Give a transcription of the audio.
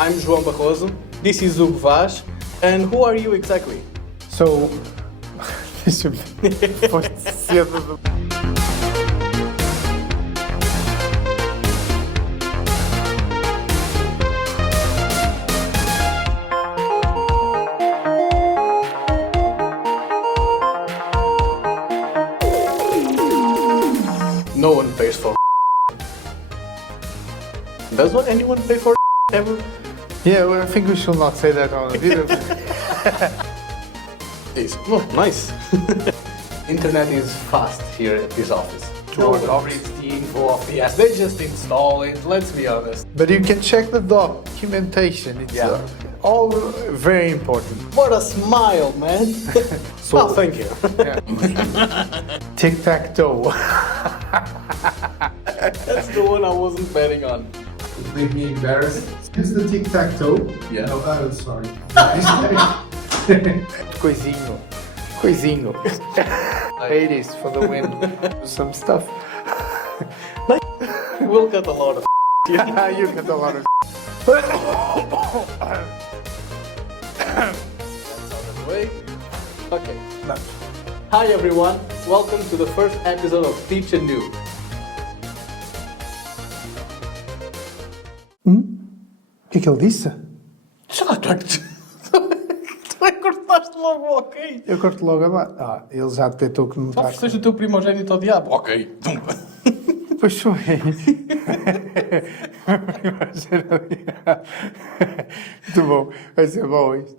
I'm João Barroso, this is Hugo Vaz, and who are you exactly? So, deixa-me. Foste cedo. No one pays for Does not anyone pay for ever? Yeah, well, I think we should not say that on a video. Oh, nice. Internet is fast here at this office. No one reads the info of the app. They just install it, let's be honest. But you can check the documentation. It's all very important. What a smile, man. So- oh, thank you. Tic-tac-toe. That's the one I wasn't betting on. Leave me embarrassed. Use the tic-tac-toe. Yeah. Oh, sorry. Coisinho. Coisinho. 80s for the win. Some stuff. We'll get a lot of You get a lot of That's out of the way. Okay. No. Hi everyone, welcome to the first episode of Teach and New. O que é que ele disse? Já, tu cortaste logo, ok. Eu corto logo a ele já detectou que não está. Ofereceste o teu primogênito ao diabo. Ok. Pois foi. Muito bom, vai ser bom isto.